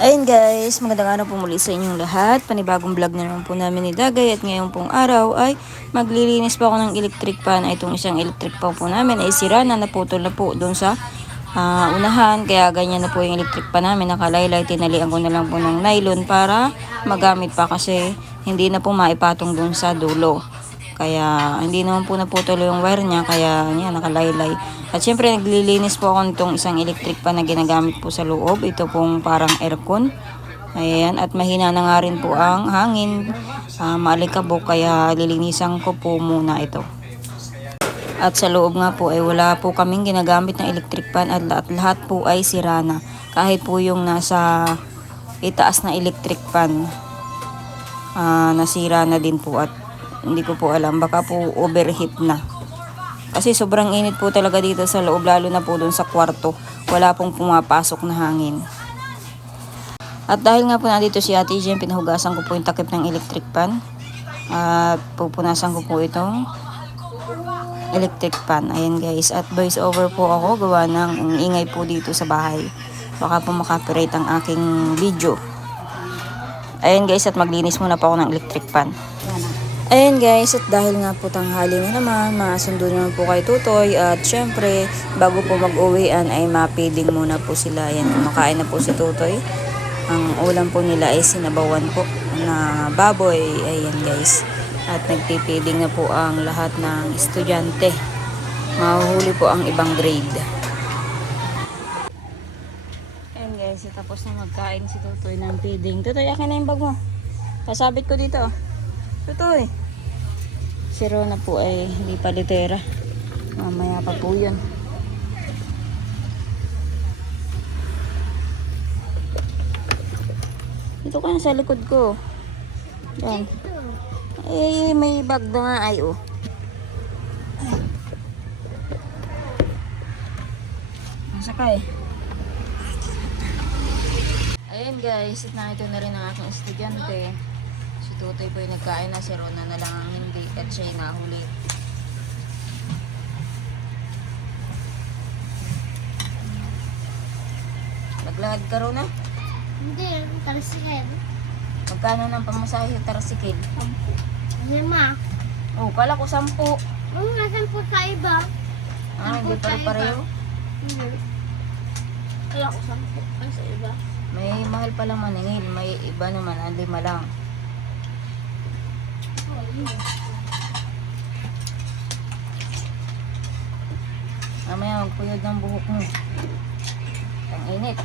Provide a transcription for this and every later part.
Ayun guys, magandang araw po muli sa inyong lahat. Panibagong vlog na naman po namin ni Dagay at ngayon pong araw ay maglilinis po ako ng electric pan. Ay itong isang electric pan po namin ay sira na, naputol na po doon sa unahan. Kaya ganyan na po yung electric pan namin. Nakalaylay, tinalian ko na lang po ng nylon para magamit pa kasi hindi na po maipatong doon sa dulo. Kaya hindi naman po naputol yung wire niya, kaya yan, nakalaylay. At syempre naglilinis po ako nitong isang electric pan na ginagamit po sa loob. Ito pong parang aircon. Ayan, at mahina na nga rin po ang hangin. Maalikabok, kaya lilinisan ko po muna ito. At sa loob nga po ay wala po kaming ginagamit na electric pan at lahat po ay sira na. Kahit po yung nasa itaas na electric pan, nasira na din po at hindi ko po alam, baka po overheat na. Kasi sobrang init po talaga dito sa loob, lalo na po doon sa kwarto. Wala pong pumapasok na hangin. At dahil nga po nandito si Ate Jen, pinahugasan ko po yung takip ng electric pan. At pupunasan ko po itong electric pan. Ayan guys, at voice over po ako, gawa ng ingay po dito sa bahay. Baka po makapirate ang aking video. Ayan guys, at maglinis muna po ako ng electric pan. Ayan guys, at dahil nga po tanghali na naman, masundo naman po kay Tutoy. At syempre, bago po mag-uwian ay mapiding muna po sila. Ayan, kumakain na po si Tutoy. Ang ulam po nila ay sinabawan po na baboy. Ayan guys. At nagpipiding na po ang lahat ng estudyante. Mahuhuli po ang ibang grade. Ayan guys, tapos na magkain si Tutoy ng feeding. Tutoy, akin na yung bag mo. Pasabit ko dito. Tutoy. Si Rona po ay hindi pa litera. Mamaya pa po yun. Dito ka na sa likod ko. Yan. Eh, may bag na nga ay oh. Masakay. Ayan guys, at nakita na rin ang aking estudyante. Si Tutoy po yung nagkain na, si Rona na lang ang hindi at siya'y nahuli. Naglahad ka, Rona? Hindi, tarsikel. Magkano ng pamasahe sa tarsikil? 5. Oh, kala ko 10. Nasan po sa iba? Hindi pare-pareho. Hindi. Kala ko 10 sa iba. May mahal palang maningil, may iba naman, 5 lang. Mamaya magpuyod ng buhok mo. Ang init.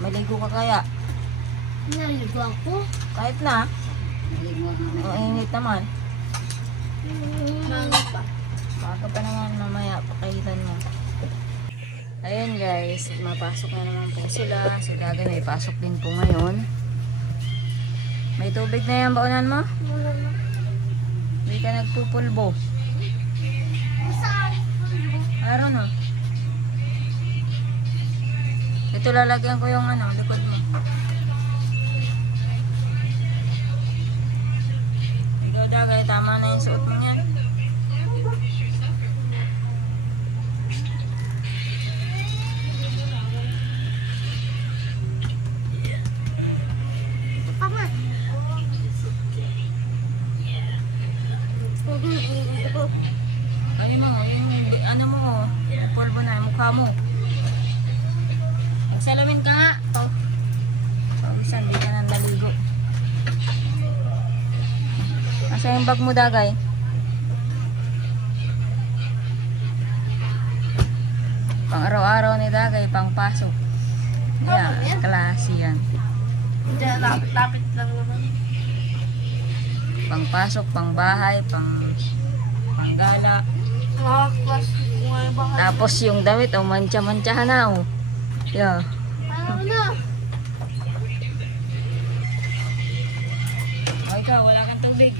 Maligo ka kaya? Naligo ako. Kahit na. Ang init naman. Mango pa. Baka pa naman mamaya pakahitan mo. Ayun guys, mapasok na naman po sila. Si Dagan may pasok din po ngayon. May tubig na yan, baunan mo? Hindi ka nagpupulbo. Meron o. Ito lalagyan ko yung likod mo. Ikaw Dagay, tama na yung suot mo yan. Ano mo, yung pulbo na, yung mukha mo. Magsalamin ka nga. Pawisan, di ka nang naligo. Asa yung bag mo Dagay? Pang araw-araw ni Dagay, pang pasok. Yan, klase yan. Hindi, lapit lang naman. Pang pasok, pang bahay, pang gala. Tapos yung damit, mantsa-mantsahan na oh. Yeah. Ano na? O ikaw, wala kang tubig.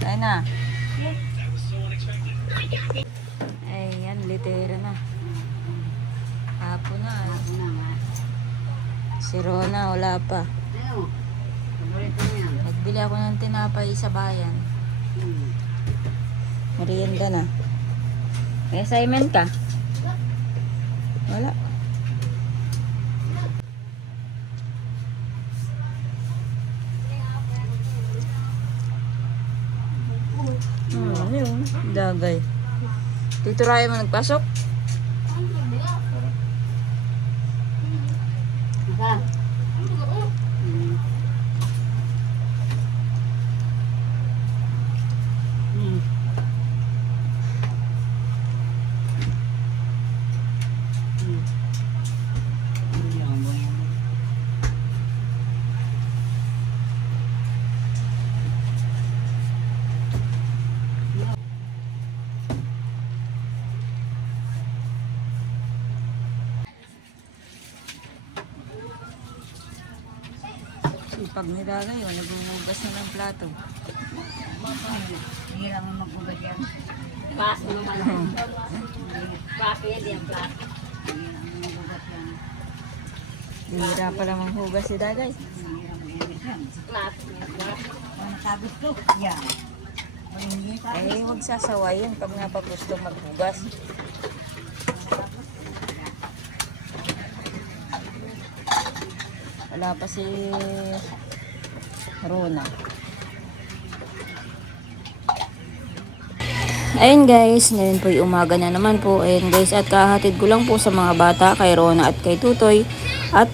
Tayo na. Ayan, litera na. Hapon na. Si Rona, wala pa. Nagbili ako ng tinapay sa bayan. Merienda na. May assignment ka? Wala. Yun. Dagay. Tito Raya mo nagpasok? Sipag ni Dagay, naghuhugas na ng plato. Hirap mo magbugat yan. Kaso naman. Kaso yan yung plato. Hirap mo magbugat yan. Bihira pala manghugas si Dagay. Hirap mo magbugat yan. Plato. Ang sabit ko, yan. Hindi ka. Eh, huwag sasawayin pag napagusto maghugas. Wala pa si Rona. Ayun guys, ngayon po umaga na naman po. Ayun guys, at kahatid ko lang po sa mga bata kay Rona at kay Tutoy. At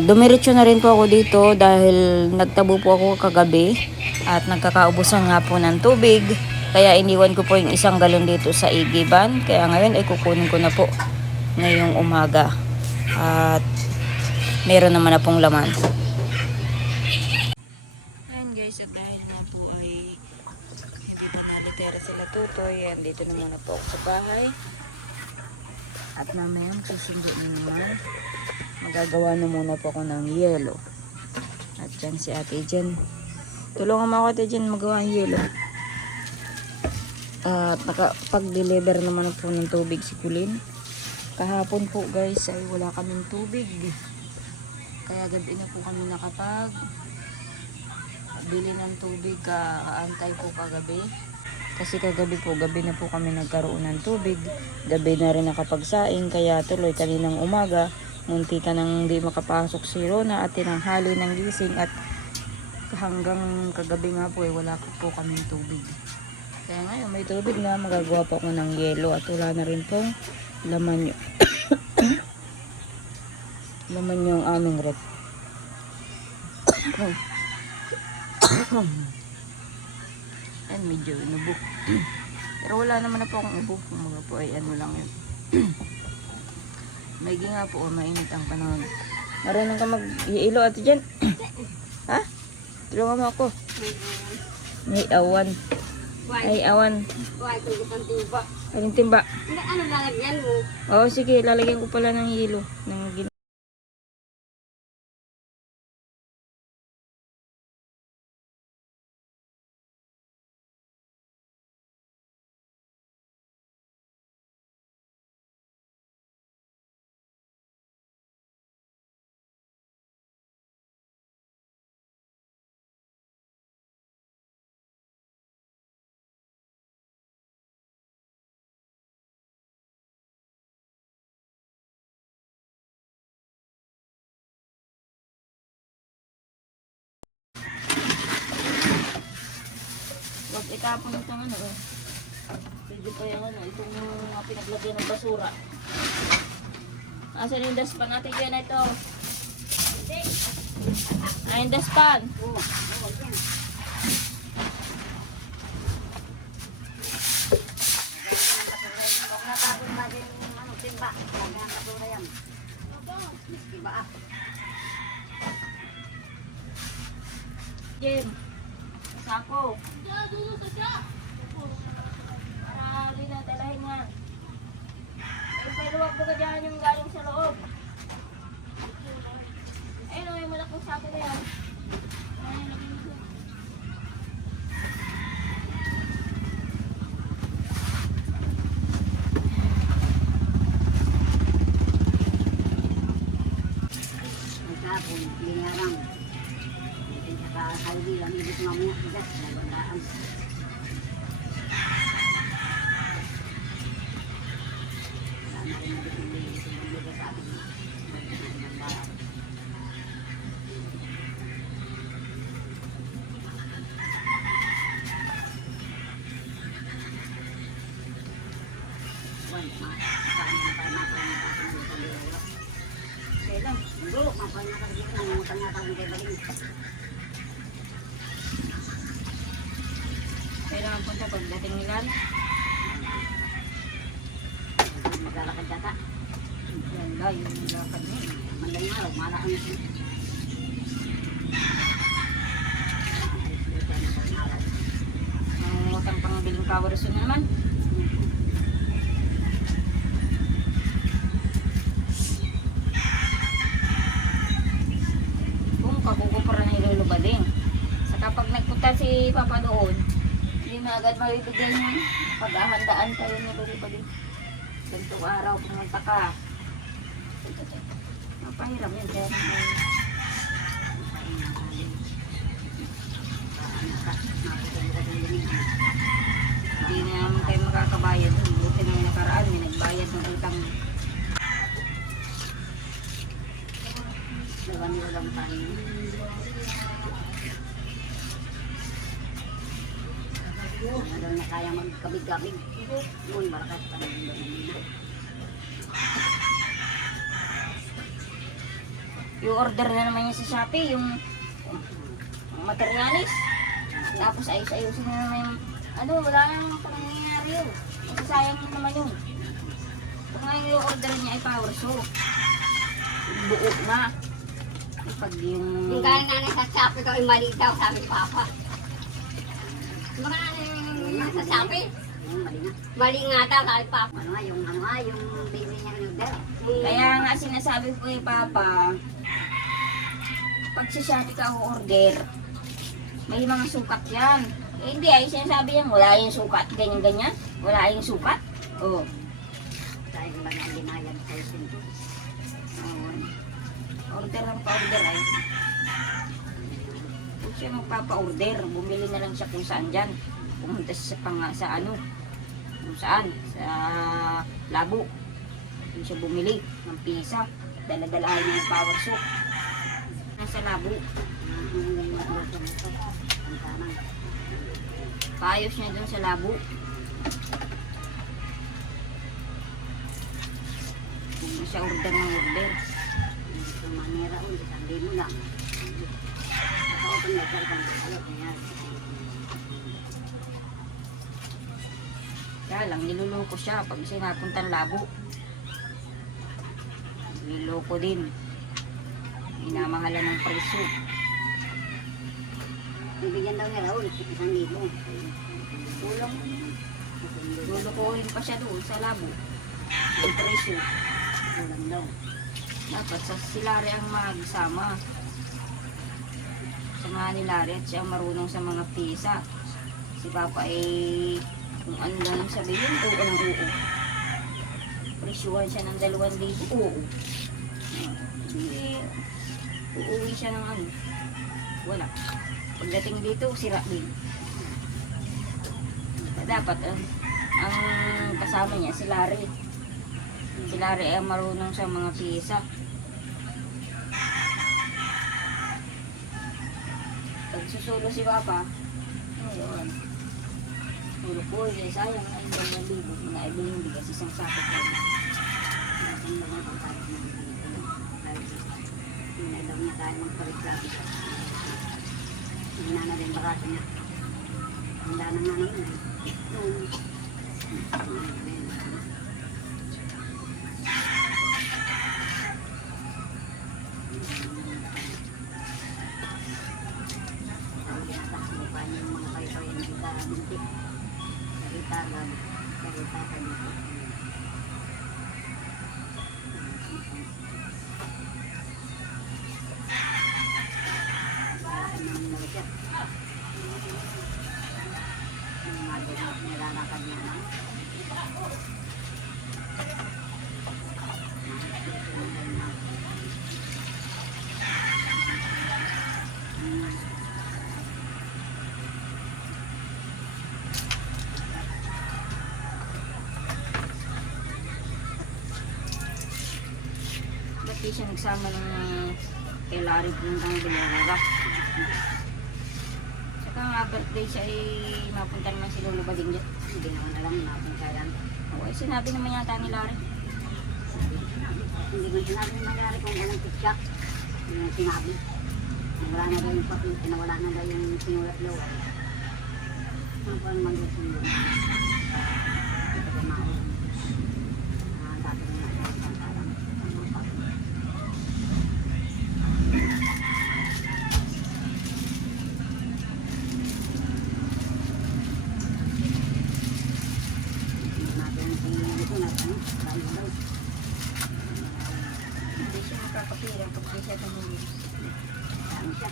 dumiretso na rin po ako dito dahil nagtabo po ako kagabi. At nagkakaubusan nga po ng tubig. Kaya iniwan ko po yung isang galon dito sa igiban. Kaya ngayon ay kukunin ko na po ngayong umaga. At meron naman na pong laman. Ayan guys, at dahil nga po ay hindi pa nalitera sila Tutoy, ayan, dito na muna po ako sa bahay. At mamaya sisundo na naman. Magagawa na muna po ako ng yelo. At dyan si ate dyan. Tulungan mo ako ate dyan magawa ng yelo. At nakapag-deliver naman po ng tubig si Kulin. Kahapon po guys ay wala kaming tubig. Kaya gabi na po kami nakapag bili ng tubig, kaantay po kagabi. Kasi kagabi po, gabi na po kami nagkaroon ng tubig. Gabi na rin nakapagsaing, kaya tuloy kaninang umaga. Munti ka nang di makapasok si Rona at tinanghali ng gising at hanggang kagabi nga po wala po kaming tubig. Kaya ngayon may tubig na, magagawa po ako ng yelo at wala na rin pong laman yun. Laman yung aming rep. And medyo inubok. Pero wala naman na po akong ubok. Mga po ay ano lang yun. May nga po, mainit ang panahon. Marunong ka mag-iilo ate dyan? Ha? Tulungan mo ako. May awan. Ay awan. Why, kung gupang timba. Anong timba? Hindi, ano lalagyan mo? Oo sige, lalagyan ko pala ng hilo. Huwag itapon itong ano eh. Pwede pa yung ano, itong mga pinaglagyan ng basura. Asan yung dustpan natin dyan ito? Ay, yung dustpan. Natapon ba din ano, timba? Lagyan ka doon na yan. Timba ah. Jim. Sako. Para hindi na talahin nga. Ay, paluwag mo ka dyan yung galing sa loob. Ayun o, yung malaking sako na yan. Ayun, lagyan mo. Natapon, linarang. Kalbi lang, ibig mamaya. Magandaan. Kailan? Hindi, mapal na kasi yun. Nangungutan nga kami kay Baling. Kailangan punta pagdating nilan. Maglalakad yata. Yan ba, yung lakad niya. Mandaling araw, malakang ito. Ang utang pang biling kawaruso na naman. Kung kakukumpara na iluluba din. Sa kapag nagpunta si Papa doon, hindi na agad mabibigay niyan. Pag-ahandaan kayo ni Luli pa din. Gantong araw, pumunta ka. Mapahiram yun. Kaya may... Hindi na naman kayo makakabayad. Buti nang nakaraan, may nagbayad ng utang. Dawan nila lang tayo. Ano na kaya magkabig-kabig. Yun, barakat pa rin doon. Yung order na naman niya sa Shopee, yung materialis. Tapos ayos-ayusin na naman yung, ano, wala nang pangyayari yun. Masasayang mo naman yun. Kung ngayon yung order niya ay power saw. Buo na. Pag yung... Yung kaya nanay sa Shopee ko ay mali daw, sabi ni Papa. Mga nasa Shopee? Mali nga. Mali nga daw, sabi ni Papa. Yung baby niya order. Kaya nga sinasabi ko kay Papa, pag sa Shopee ka order, may mga sukat yan. Eh, hindi ay sinasabi yan, wala yung sukat, ganyan-ganyan. Wala yung sukat. Oh. Dahil ba nga binayad sa isin ko. Order ng pa-order ay. Kung siya magpapa-order, bumili na lang siya kung saan dyan. Pumunta siya sa ano, kung saan, sa labo. Kung siya bumili ng pisa, dala-dalahin niya yung power soap. Nasa labo. Paayos niya dun sa labo. Kung siya order ng order. Kung manira ko, sabi mo lang. Ako kung nagkaroon ng alat niya. Kaya lang, niluloko siya pag siya napuntang labo. Niluloko din. Minamahalan ng presyo. Bibigyan daw ni Raul, 1,000. Kulang. Lulukohin pa siya doon sa labo. Ang presyo. Kulang daw. Dapat sa si Larry ang magsama. Samahan ni Larry at siya marunong sa mga pisa. Si Papa ay kung ano lang sabihin, oo ng oo. Presyuhan siya ng 2,000, oo. Hindi, uuwi siya ng ano. Wala. Pagdating dito, sira din. Dapat ang kasama niya si Larry. Si Larry ay marunong sa mga pisa. Pag susulo si Papa, ayun. Sulo po, sayang ay 2,000. Mga ibig hindi kasi isang sakot lang. Ang mga pagkakas ng hindi daw niya kaya magpalit-lapit. Hindi na rin bakasyon niya. Handa na nga naman. Nilalakad niya na. birthday siya nagsama ng kay Larry puntang Bilaga. Saka nga birthday siya ay mapunta naman si Lolo Bading dyan. Hindi naman alam, napunta yan. Okay, sinabi naman yata ni Larry. Hindi ko sinabi nangyari kung anong picture. Yung sinabi. Nawala na daw yung papel, nawala na daw yung sinulat daw. Ano pa naman yung sinulat? Ito ba maon? Dati na nga yung parang mga papel. Natin ang sinulat ito na ano? Layo daw. Hindi siya makakapira pag siya tumulong. Ano siya?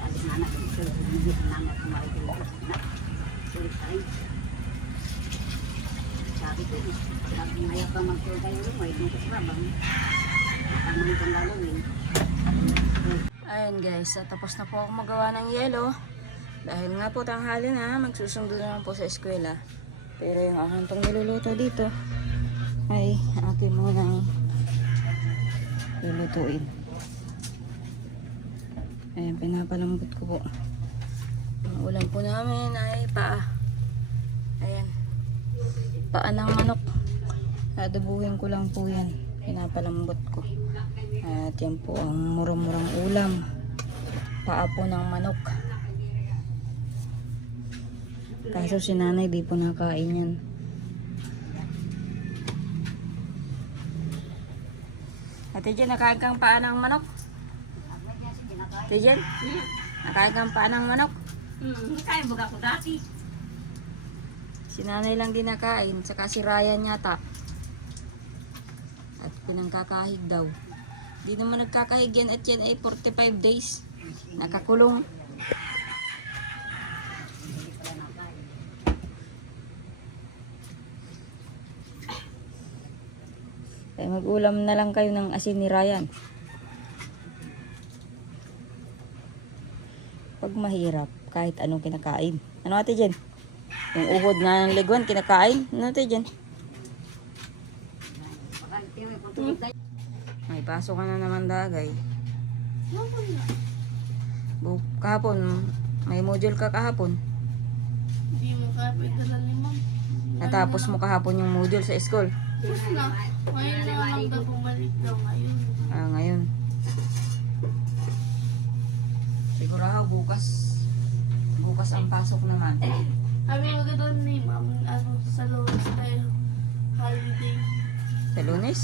Sabi nga na, hindi ang namin at kumalit ko. Sulit pa rin. Sabi ko, sabi ngayon pa mag-tour kayo rin, may dito sa bang. Nakamang kong gagawin. Ayun guys, tapos na po ako magawa ng yelo. Dahil nga po tanghali na, magsusundo na lang po sa eskwela. Pero yung aking pang niluluto dito ay akin munang lulutuin. Ayan, pinapalambot ko po. Ang ulam po namin ay paa. Ayan. Paa ng manok. Adabuhin ko lang po yan. Pinapalambot ko. At yan po ang murang-murang ulam. Paa po ng manok. Kaso si nanay di po nakain yan. Ate Jen, nakain kang paa ng manok? Ate Jen, nakain kang paa ng manok? Kaya baga ko dati. Si nanay lang din nakain, saka si Ryan yata. At pinangkakahig daw. Di naman nagkakahig yan at yan ay 45 days. Nakakulong. Kaya mag-ulam na lang kayo ng asin ni Ryan. Pag mahirap, kahit anong kinakain. Ano ate Jen? Yung uhod nga ng liguan, kinakain. Ano ate Jen? May pasok ka na naman dagay. Kahapon, may module ka kahapon. Hindi mo kaya pagdala ni ma'am. Natapos mo kahapon yung module sa school. Tapos na. Ngayon na lang daw bumalik daw ngayon. Ah, ngayon. Siguro bukas. Bukas ang pasok naman. Sabi mo gano'n ni ma'am, ano, sa lowest tayo, holiday. Sa Lunes?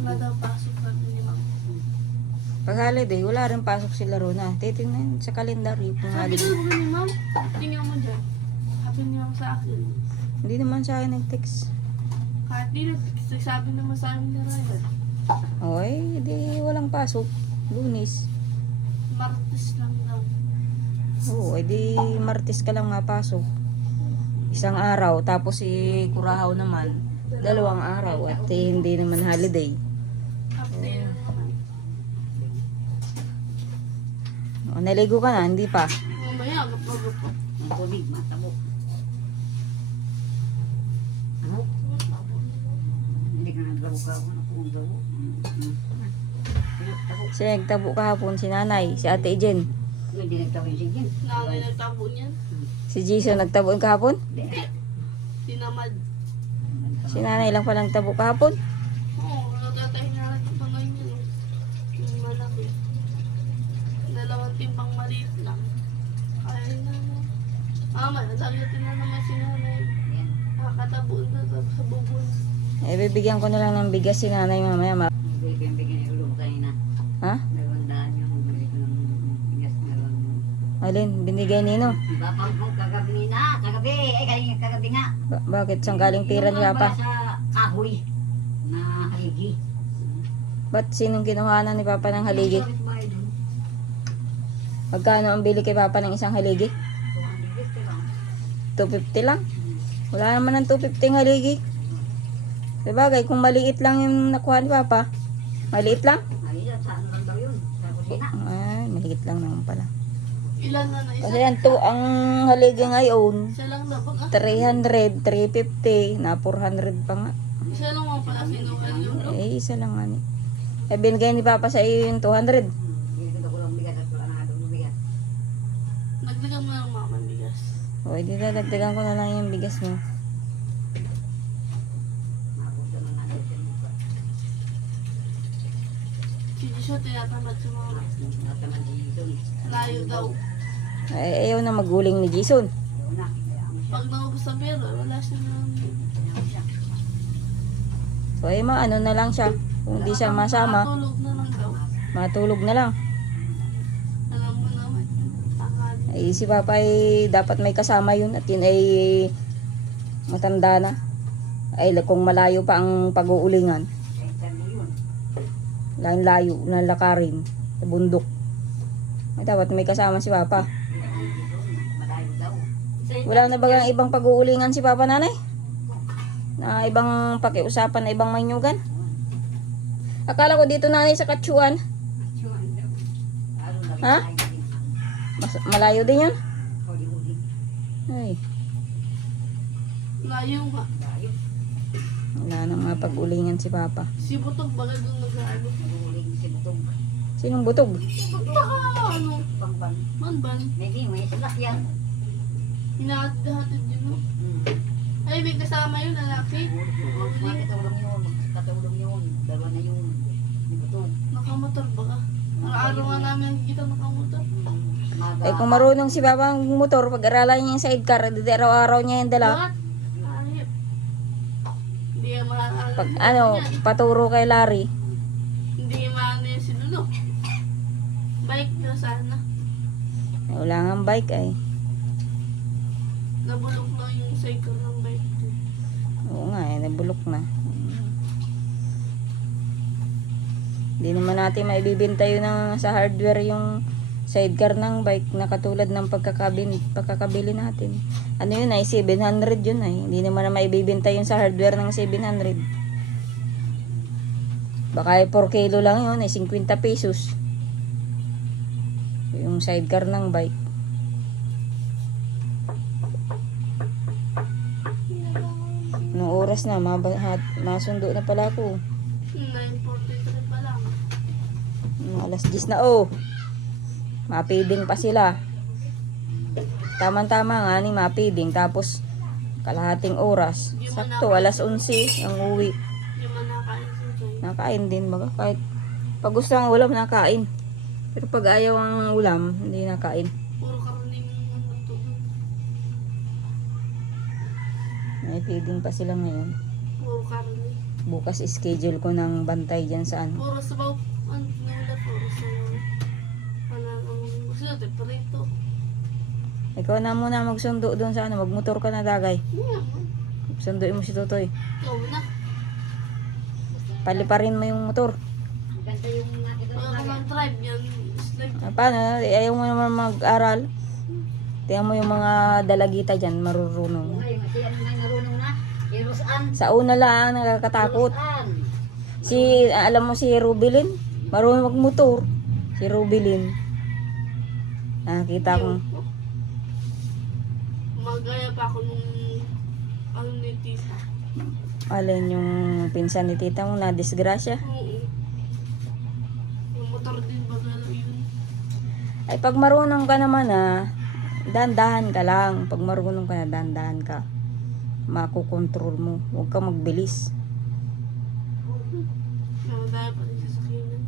Wala daw pasok sabi ni ma'am. Pag holiday, wala rin pasok sila Rona. Titingnan sa kalendaryo kung Sabi holiday. ko ni ma'am, tingnan mo dyan. Sabi ni ma'am sa akin. Hindi naman sa akin nag-text. Kahit di nagsasabi naman sa amin na Ryan. Okay, di walang pasok. Lunes. Martes lang daw. Oo, edi Martes ka lang mapasok. Isang araw, tapos si Kurahaw naman, 2 araw at hindi naman holiday. After naman. O, naligo ka na, hindi pa. Mamaya, agap-agap. Ang tubig, matabo. Ano? Hindi ka naglabo ka ako. Ano kung gabo? Si nagtabo kahapon, si nanay, si ate Jen. Hindi nagtawin siya dyan. Nanay nagtabo niyan. Si Jason nagtabo kahapon. Tinamad. Si nanay lang palang tabo kahapon. Oo, nagtatay na natin pa ngayon yun. Yung malaki. 2 timbang maliit lang. Kaya na. Mama, nasaglatin na naman si nanay. Yan. Nakakatabo na sa bubon. Eh, bibigyan ko na lang ng bigas si nanay mamaya. Bili ko yung bigyan ni Ulo kanina. Ha? 200 yung bili ko ng bigas na lang. Alin, binigay nino. Bapang ko kagabi na. Kagabi. Kagabi nga. Bakit? Saan galing pira ni Yung Papa? sa kahoy na haligi. Ba't sinong kinuhanan ni Papa ng haligi? Yung bahay dun. Magkano ang bili kay Papa ng isang haligi? 250 lang. Wala naman ng 250 ang haligi. Sabagay, kung maliit lang yung nakuha ni Papa. Maliit lang? Ay, saan lang daw yun? Sa kusina. Ay, maliit lang naman pala. Ilan na isa? Kasi ang haligi ngayon, Isa lang daw. Baka 300, 350, na 400 pa nga. isa lang mga pala sinukan yung look. Eh, isa lang nga ni. Eh, binigay ni Papa sa iyo yung 200. Dito ko lang bigas at wala na nga doon bigas. Nagdagan mo ng mama ng bigas. O, di dadagdagan ko na lang yung bigas mo. Mapunta na natin sa lupa. Si Jisho tinatamad sa mga Nataman si Jason. layo daw. Ay, ayaw na maguling ni Jason. Ayaw na. Kaya mo siya. Pag naubos ang pera, wala siya na. Kaya mo siya. So, ay ano na lang siya. Kung di siya masama, Matulog na lang daw. matulog na lang. Alam mo naman yun. Tanghali. Ay, si Papa ay dapat may kasama yun at yun ay matanda na. Ay, kung malayo pa ang pag-uulingan, Kaya saan yun? layo na lakarin sa bundok. Ay, dapat may kasama si Papa. Malayo daw. Wala na bagang ibang pag-uulingan si Papa nanay? Na ibang pakiusapan na ibang manyugan? Akala ko dito nanay sa Katsuan. Ha? Malayo din yun? Ay, Layo nga. wala nang mapag-ulingan si Papa. Si Butog bagay doon nag-ano. Sinong butog? Baka ano? Manban. Hinahatid yun no? Ay, may kasama yun, lalaki. Nakamotor ba ka? Araw-araw nga namin nakikita nakamotor. Ay, kung marunong si Papa ang motor, pag-aralan niya yung sidecar, di araw-araw niya yung dala. Bakit? Ayip. Hindi nga mahal. Pag ano, paturo kay Larry. Hindi nga mahal na yung sinulo. Bike na sana. Ay, wala nga bike ay. Nabulok lang yung cycle ng bike. Oo nga, eh, nabulok na. Hindi naman natin maibibenta yun sa hardware yung sidecar ng bike na katulad ng pagkakabili natin. Ano yun ay 700 yun ay. Hindi naman na maibibenta yun sa hardware ng 700. Baka ay 4 kilo lang yun ay 50 pesos. Yung sidecar ng bike. Anong oras na? Masundo na pala ako. 9:43 pa lang. Alas 10 na oh. Mapiding pa sila. Tama-tama nga ni mapiding. Tapos kalahating oras. Sakto alas 11 ang uwi. Hindi man nakain si Joy. Nakain din baga. Kahit pag gusto ang ulam nakain. Pero pag ayaw ang ulam hindi nakain. Puro karning ano to. May feeding pa sila ngayon. Puro karne. Bukas schedule ko ng bantay dyan sa ano. Puro sabaw. Ano nila puro sabaw. Pananong gusto natin parito. Ikaw na muna magsundo doon sa ano. Magmotor ka na dagay. Yeah. Sunduin mo si Totoy. Ikaw na. Paliparin mo yung motor. Ganda yung nakita Wala ka ng drive yan. Slide. Paano? Ayaw mo naman mag-aral. Tingnan mo yung mga dalagita dyan, marurunong. ngayon. Kasi ano na narunong na? Irusan. Sa una lang, nakakatakot. Alam mo si Rubilin? Marunong magmotor. Si Rubilin. Nakita ko. Magaya pa ako nung ano ni tita. Alin yung pinsan ni tita mo na disgrasya. Oo. Yung motor din bagala yun. Ay pag marunong ka naman dandahan ka lang. Pag marunong ka na, dandahan ka. Makukontrol mo. Huwag ka magbilis. Magaya pa rin sa sakinan.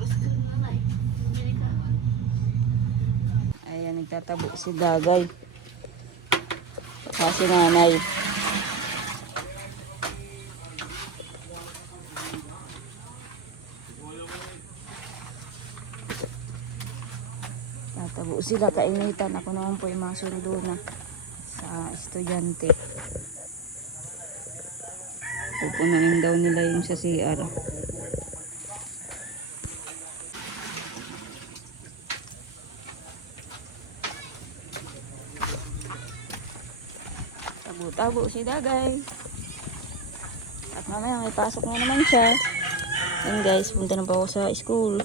Masker na na eh. Bili ka. Ayan, nagtatabo si Dagay. Kasi nanay. Tatabo sila, kainitan. Ako naman po yung mga sundo na sa estudyante. Pupunain daw nila yung sa CR. Tabo si Dagay. At mamaya may pasok na naman siya. And guys, punta na po ako sa school.